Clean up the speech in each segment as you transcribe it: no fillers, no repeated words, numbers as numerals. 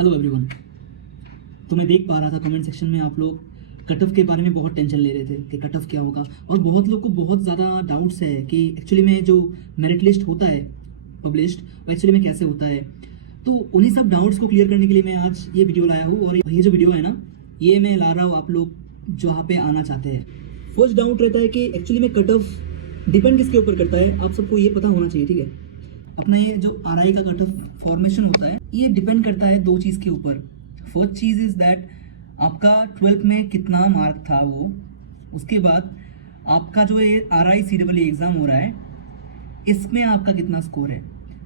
Hello everyone. तो मैं देख पा रहा था कमेंट सेक्शन में आप लोग कट ऑफ के बारे में बहुत टेंशन ले रहे थे कि कट ऑफ क्या होगा, और बहुत लोग को बहुत ज़्यादा डाउट्स है कि एक्चुअली में जो मेरिट लिस्ट होता है पब्लिश्ड वो एक्चुअली में कैसे होता है। तो उन्हीं सब डाउट्स को क्लियर करने के लिए मैं आज ये वीडियो लाया हूँ, और ये जो वीडियो है ना, ये मैं ला रहा हूँ आप लोग जहाँ पे आना चाहते हैं। फर्स्ट डाउट रहता है कि एक्चुअली में कट ऑफ डिपेंड किसके ऊपर करता है, आप सबको ये पता होना चाहिए, ठीक है। अपना ये जो आरआई का कट ऑफ फॉर्मेशन होता है ये डिपेंड करता है दो चीज़ के ऊपर। फर्स्ट चीज़ इज़ दैट आपका 12th में कितना मार्क था वो, उसके बाद आपका जो ये आरआई CEE एग्ज़ाम हो रहा है इसमें आपका कितना स्कोर है।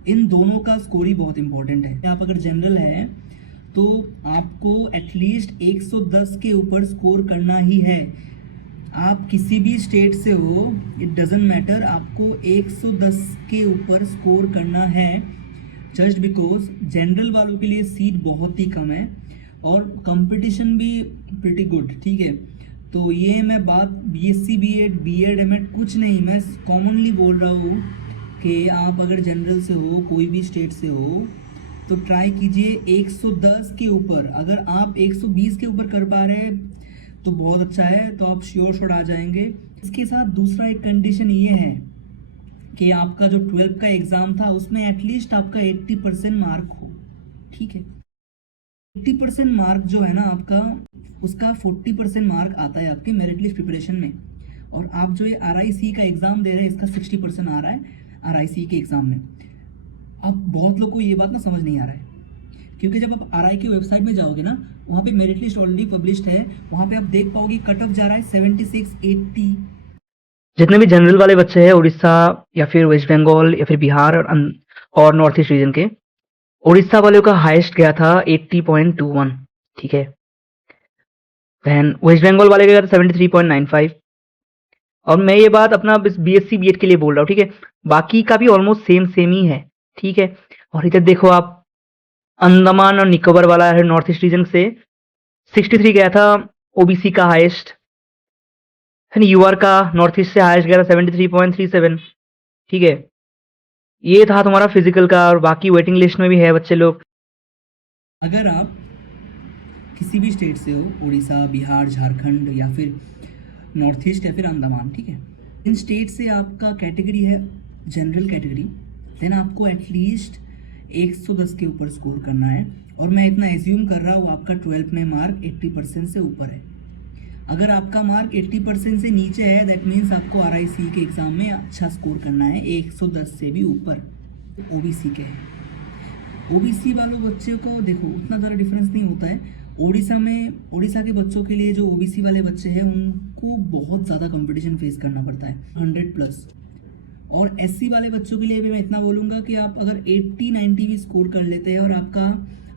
इन दोनों का स्कोर ही बहुत इंपॉर्टेंट है। आप अगर जनरल है तो आपको एटलीस्ट 110 के ऊपर स्कोर करना ही है। आप किसी भी स्टेट से हो, इट डजेंट मैटर, आपको 110 के ऊपर स्कोर करना है। जस्ट बिकॉज जनरल वालों के लिए सीट बहुत ही कम है और कंपटीशन भी प्रिटी गुड, ठीक है। तो ये मैं बात BSc B.Ed B.Ed M.Ed कुछ नहीं, मैं कॉमनली बोल रहा हूँ कि आप अगर जनरल से हो, कोई भी स्टेट से हो, तो ट्राई कीजिए 110 के ऊपर। अगर आप 120 के ऊपर कर पा रहे हैं तो बहुत अच्छा है, तो आप श्योर आ जाएंगे। इसके साथ दूसरा एक कंडीशन ये है कि आपका जो 12th का एग्ज़ाम था उसमें एटलीस्ट आपका 80% मार्क हो, ठीक है। 80% मार्क जो है ना आपका, उसका 40% मार्क आता है आपके मेरिट लिस्ट प्रिपरेशन में। और आप जो ये RIC का एग्ज़ाम दे रहे हैं इसका 60% आ रहा है RIC के एग्ज़ाम में। अब बहुत लोग को ये बात ना समझ नहीं आ रहा है, क्योंकि जब आप RI की वेबसाइट में जाओगे ना, वहाँ पे मेरिट लिस्ट ऑलरेडी पब्लिश्ड है, वहाँ पे आप देख पाओगे कट ऑफ जा रहा है 76, 80। जितने भी जनरल वाले बच्चे हैं उड़ीसा या फिर वेस्ट बंगाल या फिर बिहार और नॉर्थ ईस्ट रीजन के, उड़ीसा वालों का हाईएस्ट गया था 80.21, ठीक है। देन वेस्ट बंगाल वाले का गया था 73.95। और मैं ये बात अपना BSc B.Ed के लिए बोल रहा हूँ, ठीक है। बाकी का भी ऑलमोस्ट सेम ही है, ठीक है। और इधर देखो आप, अंडमान और निकोबार वाला है नॉर्थ ईस्ट रीजन से 63 गया था OBC का हाईएस्ट। UR का नॉर्थ ईस्ट से हाईएस्ट गया था 73.37, ठीक है। ये था तुम्हारा फिजिकल का, और बाकी वेटिंग लिस्ट में भी है बच्चे लोग। अगर आप किसी भी स्टेट से हो, उड़ीसा, बिहार, झारखंड या फिर नॉर्थ ईस्ट या फिर अंडमान, ठीक है, इन स्टेट से आपका कैटेगरी है जनरल कैटेगरी, देन आपको एटलीस्ट 110 के ऊपर स्कोर करना है। और मैं इतना एज्यूम कर रहा हूँ आपका 12th में मार्क 80% से ऊपर है। अगर आपका मार्क 80% से नीचे है, दैट मीन्स आपको RIC के एग्ज़ाम में अच्छा स्कोर करना है 110 से भी ऊपर। OBC के हैं, OBC वालों बच्चों को देखो उतना ज़्यादा डिफरेंस नहीं होता है। उड़ीसा के बच्चों के लिए जो OBC वाले बच्चे हैं उनको बहुत ज़्यादा कंपटीशन फेस करना पड़ता है, 100+। और SC वाले बच्चों के लिए भी मैं इतना बोलूँगा कि आप अगर 80-90 भी स्कोर कर लेते हैं और आपका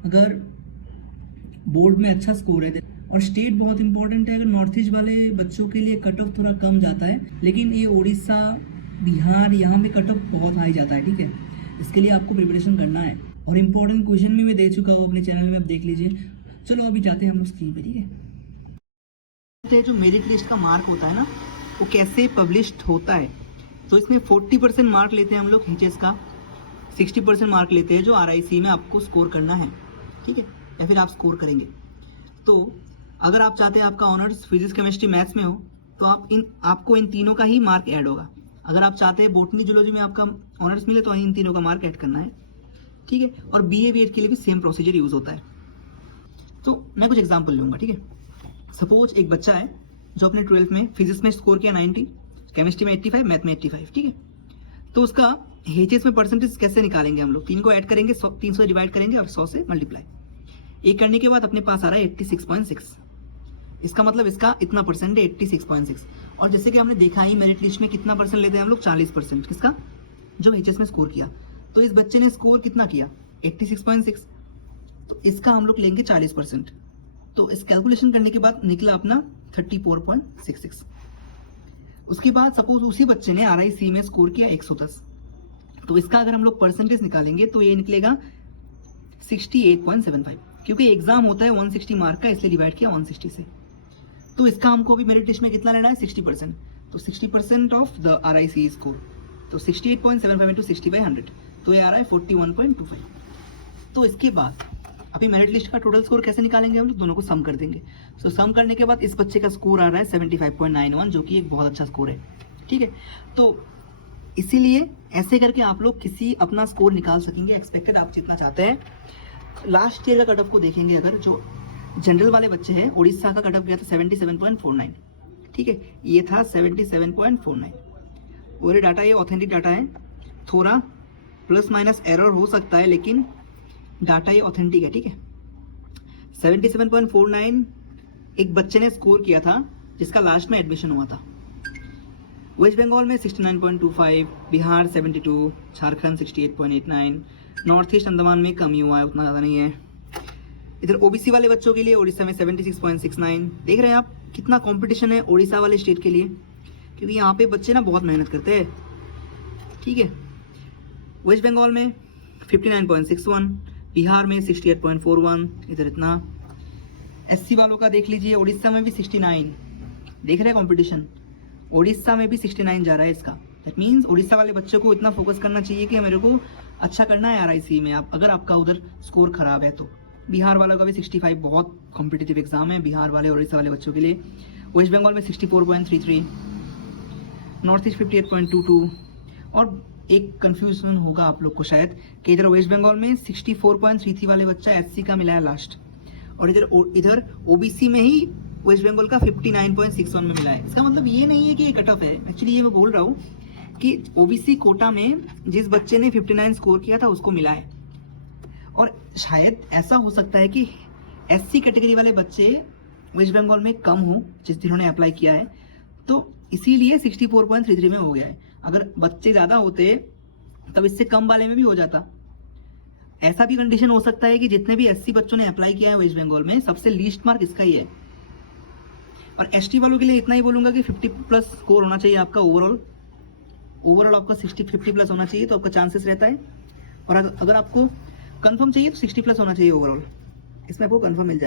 अगर बोर्ड में अच्छा स्कोर है, और स्टेट बहुत इंपॉर्टेंट है। अगर नॉर्थ ईस्ट वाले बच्चों के लिए कट ऑफ थोड़ा कम जाता है, लेकिन ये उड़ीसा, बिहार, यहाँ पे कट ऑफ बहुत हाई जाता है, ठीक है। इसके लिए आपको प्रिपरेशन करना है, और इम्पोर्टेंट क्वेश्चन भी मैं दे चुका हूँ अपने चैनल में, आप देख लीजिए। चलो अभी जाते हैं हम लोग स्क्रीन पे, ठीक है। जो मेरिट लिस्ट का मार्क होता है ना, वो कैसे पब्लिश्ड होता है, तो इसमें 40% मार्क लेते हैं हम लोग HS का, 60% मार्क लेते हैं जो RIC में आपको स्कोर करना है, ठीक है, या फिर आप स्कोर करेंगे। तो अगर आप चाहते हैं आपका ऑनर्स फिजिक्स, केमिस्ट्री, मैथ्स में हो, तो आपको इन तीनों का ही मार्क ऐड होगा। अगर आप चाहते हैं बॉटनी, जूलॉजी में आपका ऑनर्स मिले, तो इन तीनों का मार्क ऐड करना है, ठीक है। और BA B.Ed के लिए भी सेम प्रोसीजर यूज़ होता है। तो मैं कुछ एग्जाम्पल लूँगा, ठीक है। सपोज एक बच्चा है जो अपने 12th में फिजिक्स में स्कोर किया 90, केमिस्ट्री में 85, मैथ में 85, ठीक है। तो उसका HS में परसेंटेज कैसे निकालेंगे हम लोग, 3 को ऐड करेंगे, 300 से डिवाइड करेंगे और 100 से मल्टीप्लाई। एक करने के बाद अपने पास आ रहा है 86.6। इसका मतलब इसका इतना परसेंट है 86.6। और जैसे कि हमने देखा ही मेरिट लिस्ट में कितना परसेंट लेते हैं हम लोग, 40%। किसका? जो HS में स्कोर किया। तो इस बच्चे ने स्कोर कितना किया, 86.6, तो इसका हम लोग लेंगे 40%। तो इस कैलकुलेशन करने के बाद निकला अपना 34.66। उसके बाद सपोज उसी बच्चे ने RIC में स्कोर किया 110, तो इसका अगर हम लोग परसेंटेज निकालेंगे तो ये निकलेगा 68.75, क्योंकि एग्जाम होता है 160 मार्क का, इसलिए डिवाइड किया 160 से। तो इसका हमको अभी मेरिट लिस्ट में कितना लेना है, 60%। तो 60% ऑफ द RIC स्कोर, तो 68.75 × 60/100, तो ये आ रहा है 41.25। तो इसके बाद अभी मेरिट लिस्ट का टोटल स्कोर कैसे निकालेंगे हम लोग, दोनों को सम कर देंगे। सो सम करने के बाद इस बच्चे का स्कोर आ रहा है 75.91, जो कि एक बहुत अच्छा स्कोर है, ठीक है। तो इसीलिए ऐसे करके आप लोग किसी अपना स्कोर निकाल सकेंगे, एक्सपेक्टेड आप जितना चाहते हैं। लास्ट ईयर का कट ऑफ को देखेंगे अगर, जो जनरल वाले बच्चे हैं, उड़ीसा का कट ऑफ गया था 77.49, ठीक है, ये था 77.49। और ये डाटा, ये ऑथेंटिक डाटा है, थोड़ा प्लस माइनस एरर हो सकता है, लेकिन डाटा ये ऑथेंटिक है, ठीक है। 77.49 एक बच्चे ने स्कोर किया था जिसका लास्ट में एडमिशन हुआ था। वेस्ट बंगाल में 69.25, बिहार 72, झारखंड 68.89, नॉर्थ ईस्ट अंडमान में कमी हुआ है, उतना ज़्यादा नहीं है। इधर ओबीसी वाले बच्चों के लिए उड़ीसा में 76.69। देख रहे हैं आप कितना कंपटीशन है उड़ीसा वाले स्टेट के लिए, क्योंकि यहाँ पे बच्चे ना बहुत मेहनत करते हैं, ठीक है। वेस्ट बंगाल में 59.61, बिहार में 68.41, इधर इतना। एससी वालों का देख लीजिए, उड़ीसा में भी 69, देख रहे हैं कंपटीशन, उड़ीसा में भी 69 जा रहा है इसका। दैट मीन्स उड़ीसा वाले बच्चों को इतना फोकस करना चाहिए कि मेरे को अच्छा करना है आरआईसी में, आप अगर आपका उधर स्कोर खराब है तो। बिहार वालों का भी 65, बहुत कॉम्पिटिटिव एग्जाम है बिहार वाले और उड़ीसा वाले बच्चों के लिए। वेस्ट बंगाल में 64.33, नॉर्थ ईस्ट 58.22। और एक कंफ्यूजन होगा आप लोग को शायद कि इधर वेस्ट बंगाल में 64.33 वाले बच्चा एससी का मिला है लास्ट, और इधर ओबीसी में ही वेस्ट बंगाल का 59.61 में मिला है। इसका मतलब ये नहीं है कि ये कट ऑफ है, एक्चुअली ये मैं बोल रहा हूँ कि ओबीसी कोटा में जिस बच्चे ने 59 स्कोर किया था उसको मिला है। और शायद ऐसा हो सकता है कि एससी कैटेगरी वाले बच्चे वेस्ट बंगाल में कम हो जिन्होंने अप्लाई किया है, तो इसीलिए 64.33 में हो गया है। अगर बच्चे ज़्यादा होते तब इससे कम वाले में भी हो जाता। ऐसा भी कंडीशन हो सकता है कि जितने भी एससी बच्चों ने अप्लाई किया है वेस्ट बंगाल में, सबसे लीस्ट मार्क इसका ही है। और एसटी वालों के लिए इतना ही बोलूँगा कि 50 प्लस स्कोर होना चाहिए आपका ओवरऑल आपका 50 प्लस होना चाहिए, तो आपका चांसेस रहता है। और अगर आपको कंफर्म चाहिए तो 60 प्लस होना चाहिए ओवरऑल, इसमें आपको कंफर्म मिल जाए।